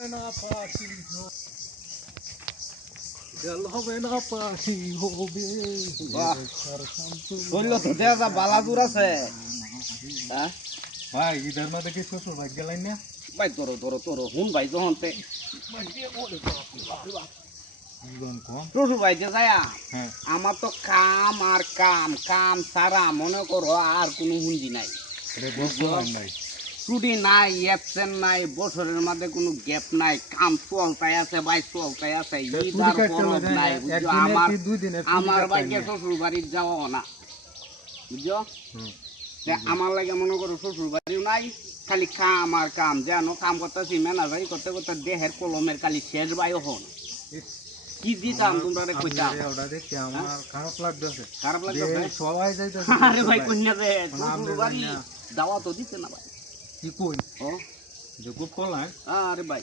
না পাখি জল হবে না পাখি হবে বাহ শরীর তো দেখা বালা দূর আছে হ্যাঁ ভাই ইধার মধ্যে কি শ্বশুর ভাই গেলেন না ভাই ধরো ধরো ধরো হুন ভাই যখন জীবন কম শ্বশুর ভাই যে যায় হ্যাঁ আমার তো কাম আর কাম কাম সারা মনে করো আর কোনো হুন্দি নাই এটা বলছিলাম ভাই ছুটি নাই অ্যাবসেন্ট নাই বছরের মধ্যে কোনো গ্যাপ নাই কাম চলতাই আছে ভাই চলতাই আছে ঈদ আর পরব নাই বুঝছো আমার আমার ভাগ্যে শ্বশুর বাড়ির যাওয়া না বুঝছো আমার লাগে মনে করো শ্বশুর বাড়িও নাই খালি কাম আর কাম যেন কাম করতেছি ম্যানেজারি করতে করতে দেহের কলমের খালি শেষ বায়ু হন কি দিতাম তোমরা রে কইতাম ওটা দেখি আমার খারাপ লাগতেছে খারাপ লাগতেছে সবাই যাইতেছে আরে ভাই কইনা রে শ্বশুর বাড়ি দাওয়া তো দিতে না ভাই কি কই ও যে গুপ করলাম আরে ভাই